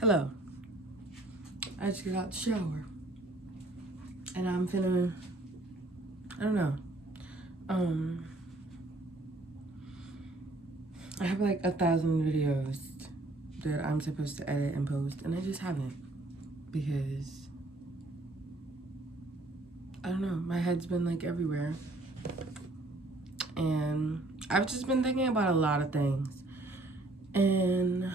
Hello. I just got out the shower. And I'm finna, I don't know. I have like 1,000 videos that I'm supposed to edit and post, and I just haven't. Because, I don't know, my head's been like everywhere. And I've just been thinking about a lot of things. And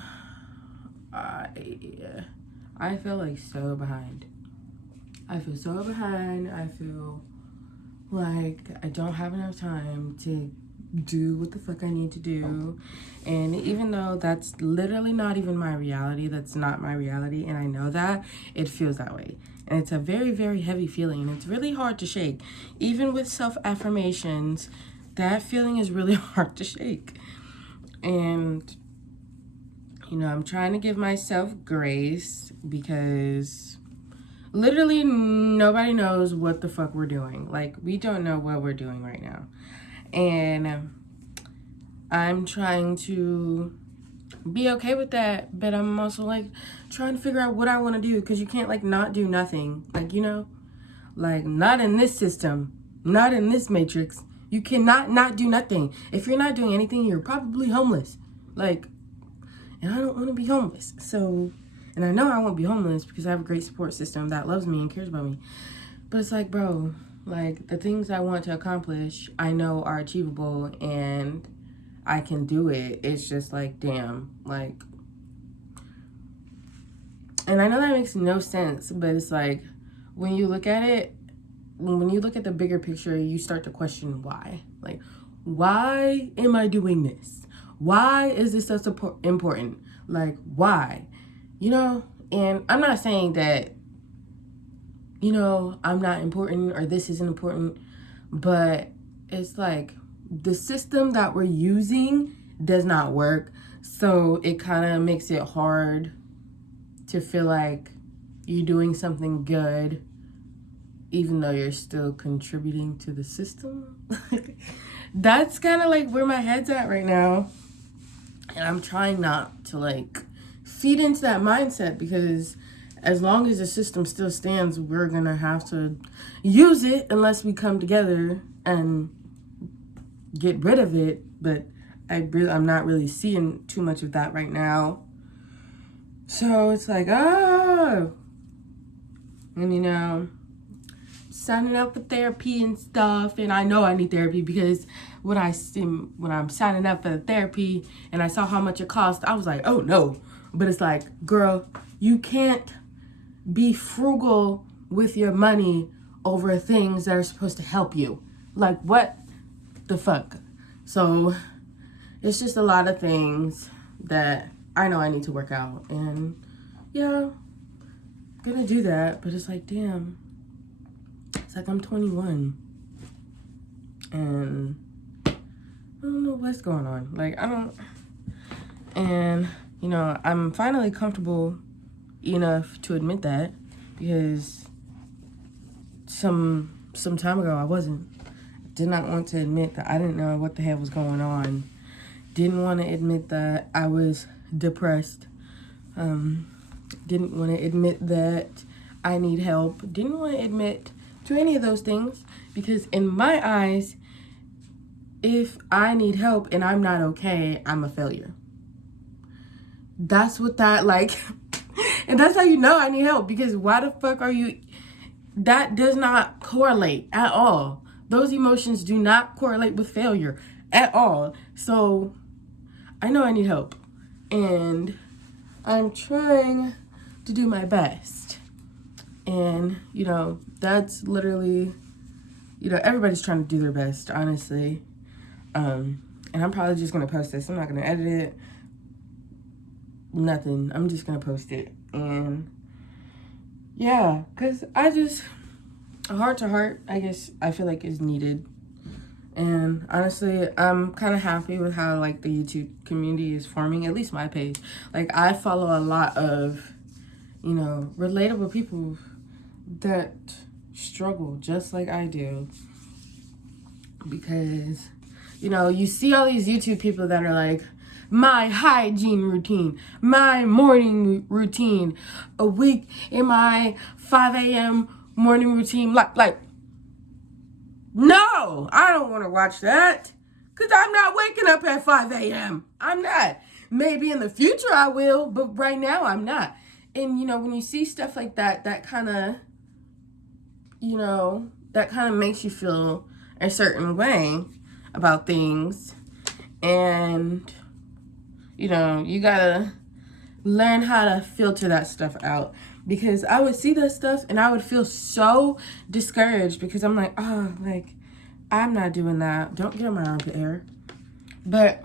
I feel like so behind. I feel so behind. I feel like I don't have enough time to do what the fuck I need to do. And even though that's literally not even my reality, that's not my reality, and I know that, it feels that way. And it's a very, very heavy feeling, and it's really hard to shake. Even with self-affirmations, that feeling is really hard to shake. And, you know, I'm trying to give myself grace because literally nobody knows what the fuck we're doing. Like, we don't know what we're doing right now. And I'm trying to be okay with that, but I'm also like trying to figure out what I want to do, because you can't like not do nothing. Like, you know, like not in this system, not in this matrix. You cannot not do nothing. If you're not doing anything, you're probably homeless. Like, and I don't want to be homeless. So, and I know I won't be homeless because I have a great support system that loves me and cares about me. But it's like, bro, like the things I want to accomplish, I know are achievable and I can do it. It's just like, damn, like, and I know that makes no sense, but it's like, when you look at it, when you look at the bigger picture, you start to question why. Like, why am I doing this? Why is this so important? Like, why? You know, and I'm not saying that, you know, I'm not important or this isn't important, but it's like the system that we're using does not work. So it kind of makes it hard to feel like you're doing something good, even though you're still contributing to the system. That's kind of like where my head's at right now. And I'm trying not to like feed into that mindset, because as long as the system still stands, we're going to have to use it unless we come together and get rid of it. But I'm not really seeing too much of that right now. So it's like, oh. And, you know, signing up for therapy and stuff. And I know I need therapy, because when I'm signing up for the therapy and I saw how much it cost, I was like, oh, no. But it's like, girl, you can't be frugal with your money over things that are supposed to help you. Like, what the fuck? So it's just a lot of things that I know I need to work out. And yeah, gonna do that. But it's like, damn, it's like I'm 21 and I don't know what's going on. Like, and you know, I'm finally comfortable enough to admit that, because some time ago I wasn't. Did not want to admit that I didn't know what the hell was going on. Didn't want to admit that I was depressed. Didn't want to admit that I need help. Didn't want to admit to any of those things, because in my eyes, if I need help and I'm not okay, I'm a failure. That's what that, like, and that's how you know I need help, because why the fuck are you, that does not correlate at all. Those emotions do not correlate with failure at all. So I know I need help, and I'm trying to do my best. And, you know, that's literally, you know, everybody's trying to do their best, honestly. And I'm probably just going to post this. I'm not going to edit it. Nothing. I'm just going to post it. And yeah, because I just, a heart to heart, I guess I feel like is needed. And honestly, I'm kind of happy with how like the YouTube community is forming, at least my page. Like, I follow a lot of, you know, relatable people that struggle just like I do. Because, you know, you see all these YouTube people that are like my hygiene routine, my morning routine, a week in my 5 a.m. morning routine. Like, no, I don't want to watch that. Because I'm not waking up at 5 a.m. I'm not. Maybe in the future I will, but right now I'm not. And, when you see stuff like that, that kind of makes you feel a certain way about things. And, you gotta learn how to filter that stuff out. Because I would see that stuff and I would feel so discouraged because I'm like, I'm not doing that. Don't get on my armpit hair. But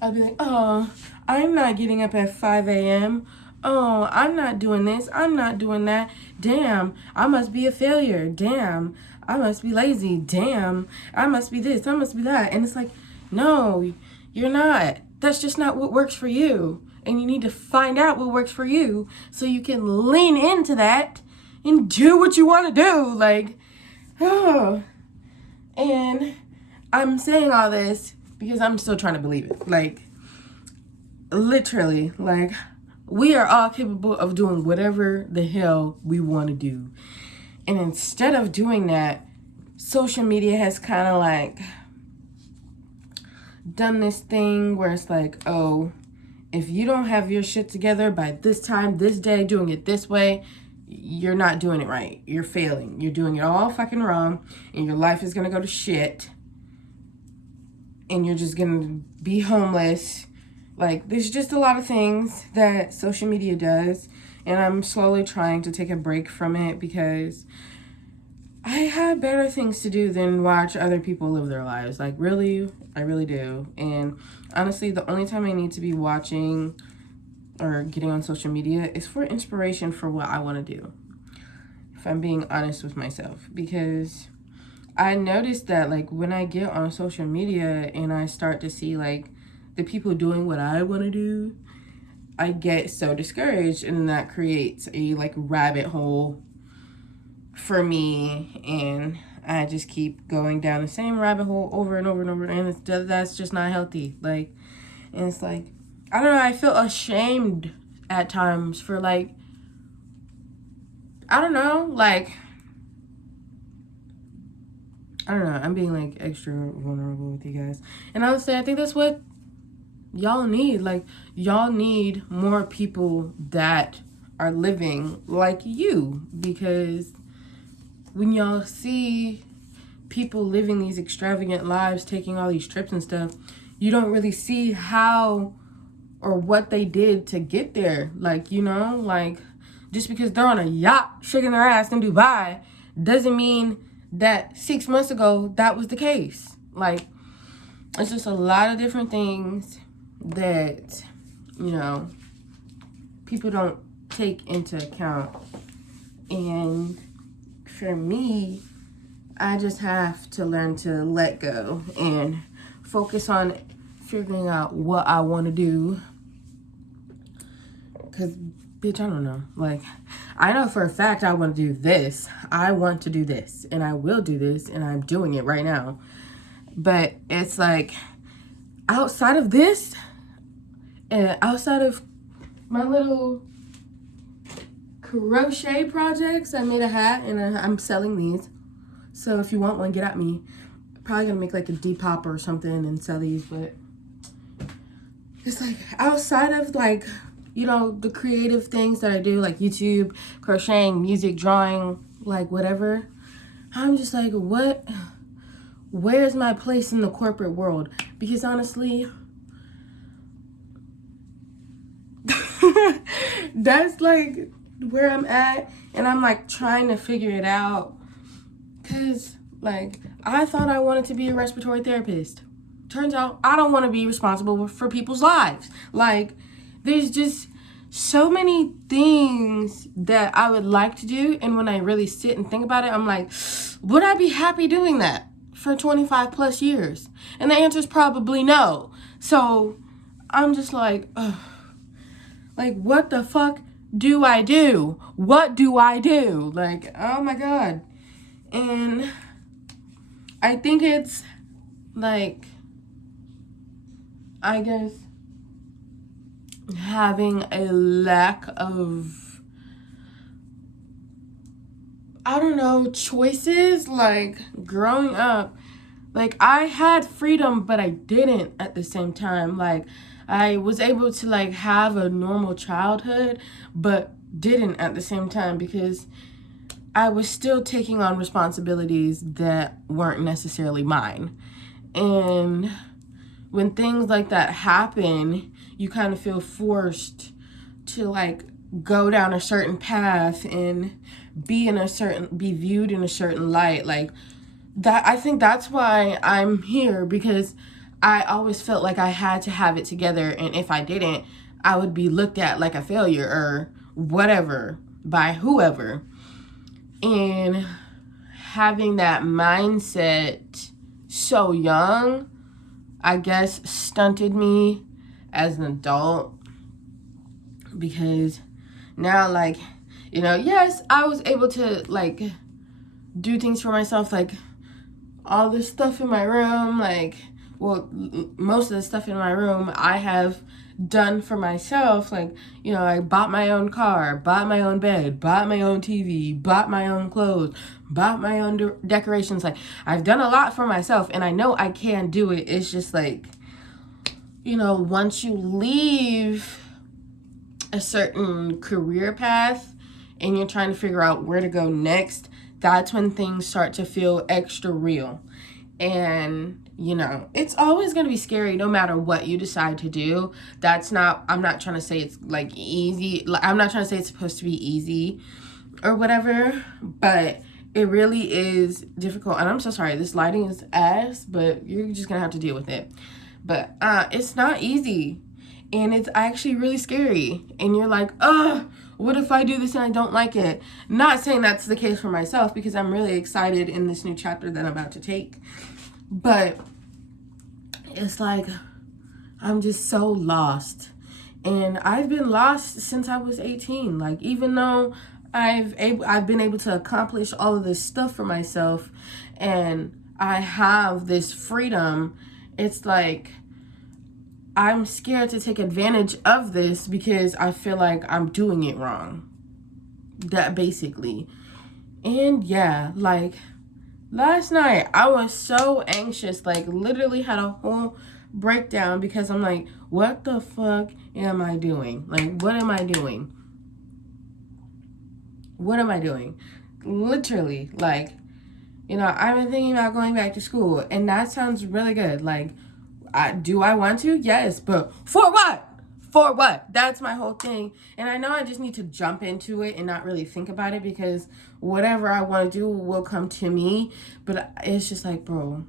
I'd be like, oh, I'm not getting up at 5 a.m. Oh, I'm not doing this. I'm not doing that. Damn, I must be a failure. Damn, I must be lazy. Damn, I must be this. I must be that. And it's like, no, you're not. That's just not what works for you. And you need to find out what works for you so you can lean into that and do what you want to do. Oh. And I'm saying all this because I'm still trying to believe it. Literally, we are all capable of doing whatever the hell we want to do. And instead of doing that, social media has kind of done this thing where it's like, oh, if you don't have your shit together by this time, this day, doing it this way, you're not doing it right. You're failing. You're doing it all fucking wrong, and your life is gonna go to shit, and you're just gonna be homeless. There's just a lot of things that social media does, and I'm slowly trying to take a break from it because I have better things to do than watch other people live their lives. Really, I really do. And honestly, the only time I need to be watching or getting on social media is for inspiration for what I want to do. If I'm being honest with myself. Because I noticed that, when I get on social media and I start to see, the people doing what I want to do, I get so discouraged, and that creates a, rabbit hole for me, and I just keep going down the same rabbit hole over and over and over, and that's just not healthy. And it's I don't know, I feel ashamed at times for I don't know, I don't know, I'm being extra vulnerable with you guys. And honestly, I think that's what y'all need. Y'all need more people that are living like you, because when y'all see people living these extravagant lives, taking all these trips and stuff, you don't really see how or what they did to get there. Just because they're on a yacht shaking their ass in Dubai doesn't mean that 6 months ago that was the case. It's just a lot of different things that, people don't take into account. And for me, I just have to learn to let go and focus on figuring out what I want to do. Because, bitch, I don't know. I know for a fact I want to do this. I want to do this. And I will do this. And I'm doing it right now. But it's outside of this, and outside of my little crochet projects, I made a hat and I'm selling these. So if you want one, get at me. Probably gonna make a Depop or something and sell these, but it's outside of the creative things that I do, YouTube, crocheting, music, drawing, whatever. I'm just where's my place in the corporate world? Because honestly, that's where I'm at, and I'm trying to figure it out. Because I thought I wanted to be a respiratory therapist. Turns out I don't want to be responsible for people's lives. There's just so many things that I would like to do, and when I really sit and think about it, I'm would I be happy doing that for 25 plus years? And the answer is probably no. So I'm just ugh. What the fuck do I do? What do I do? Oh my God. And I think it's I guess having a lack of, I don't know, choices. Like growing up, like I had freedom, but I didn't at the same time. Like I was able to like have a normal childhood, but didn't at the same time because I was still taking on responsibilities that weren't necessarily mine. And when things like that happen, you kind of feel forced to like go down a certain path and be viewed in a certain light. Like that, I think that's why I'm here, because I always felt like I had to have it together, and if I didn't, I would be looked at like a failure or whatever by whoever. And having that mindset so young, I guess, stunted me as an adult, because now, like, you know, yes, I was able to like do things for myself, like all this stuff in my room, like, well, most of the stuff in my room I have done for myself. Like, you know, I bought my own car, bought my own bed, bought my own TV, bought my own clothes, bought my own decorations. Like, I've done a lot for myself, and I know I can do it. It's just like, you know, once you leave a certain career path and you're trying to figure out where to go next, that's when things start to feel extra real. And, you know, it's always going to be scary no matter what you decide to do. I'm not trying to say it's like easy. I'm not trying to say it's supposed to be easy or whatever, but it really is difficult. And I'm so sorry, this lighting is ass, but you're just going to have to deal with it. But it's not easy, and it's actually really scary. And you're like, what if I do this and I don't like it? Not saying that's the case for myself, because I'm really excited in this new chapter that I'm about to take. But it's like, I'm just so lost. And I've been lost since I was 18. Like, even though I've been able to accomplish all of this stuff for myself, and I have this freedom, it's like I'm scared to take advantage of this because I feel like I'm doing it wrong. That basically. And yeah, like last night I was so anxious, like literally had a whole breakdown, because I'm like, what the fuck am I doing? Like, what am I doing? What am I doing? Literally, like, you know, I've been thinking about going back to school, and that sounds really good. Like, do I want to? Yes, but for what? For what? That's my whole thing. And I know I just need to jump into it and not really think about it, because whatever I want to do will come to me. But it's just like, bro,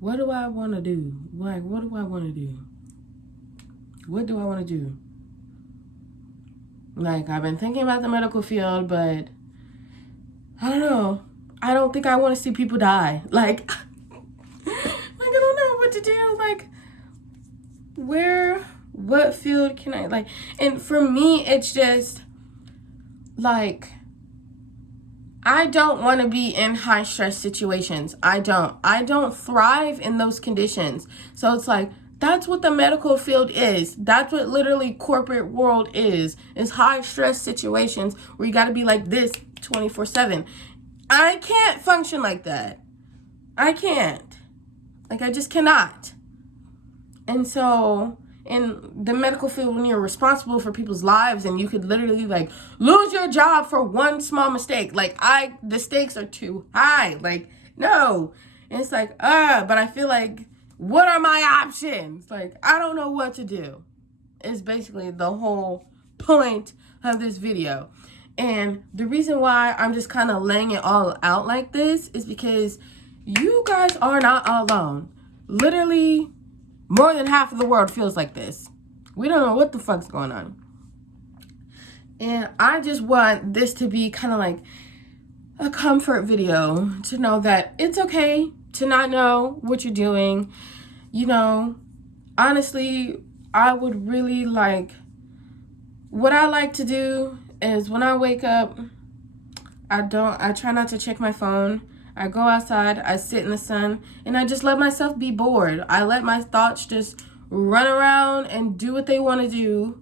what do I want to do? Like, what do I want to do? What do I want to do? Like, I've been thinking about the medical field, but I don't know. I don't think I want to see people die. Like, I don't know what to do. Like, what field can I, like, and for me, it's just, like, I don't want to be in high stress situations. I don't thrive in those conditions. So it's like, that's what the medical field is. That's what literally corporate world is high stress situations where you got to be like this 24/7. I can't function like that. I can't. Like, I just cannot. And so in the medical field, when you're responsible for people's lives, and you could literally like lose your job for one small mistake, like the stakes are too high. Like, no. And it's like, but I feel like, what are my options? Like, I don't know what to do. Is basically the whole point of this video. And the reason why I'm just kind of laying it all out like this is because you guys are not alone. Literally, more than half of the world feels like this. We don't know what the fuck's going on. And I just want this to be kind of like a comfort video, to know that it's okay to not know what you're doing. You know, honestly, I would really like, what I like to do is when I wake up, I try not to check my phone. I go outside, I sit in the sun, and I just let myself be bored. I let my thoughts just run around and do what they want to do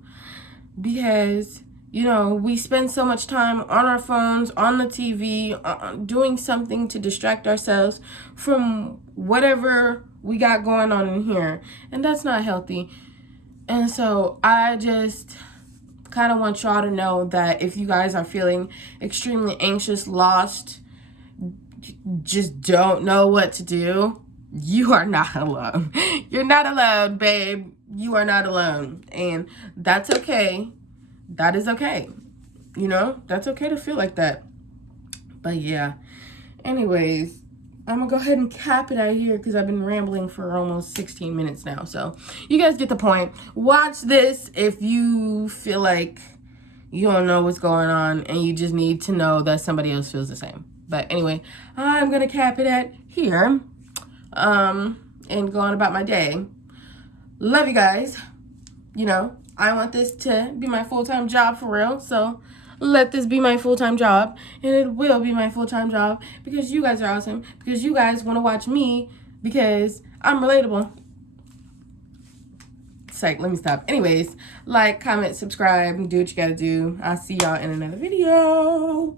because, you know, we spend so much time on our phones, on the TV, doing something to distract ourselves from whatever we got going on in here. And that's not healthy. And so I just kind of want y'all to know that if you guys are feeling extremely anxious, lost, just don't know what to do, you are not alone. You're not alone, babe. You are not alone. And that's okay. That is okay. You know, that's okay to feel like that. But yeah. Anyways, I'm gonna go ahead and cap it out here because I've been rambling for almost 16 minutes now. So you guys get the point. Watch this if you feel like you don't know what's going on and you just need to know that somebody else feels the same. But anyway, I'm gonna cap it at here. And go on about my day. Love you guys. You know, I want this to be my full-time job for real. So let this be my full-time job. And it will be my full-time job because you guys are awesome. Because you guys want to watch me because I'm relatable. Psych, let me stop. Anyways, like, comment, subscribe, and do what you gotta do. I'll see y'all in another video.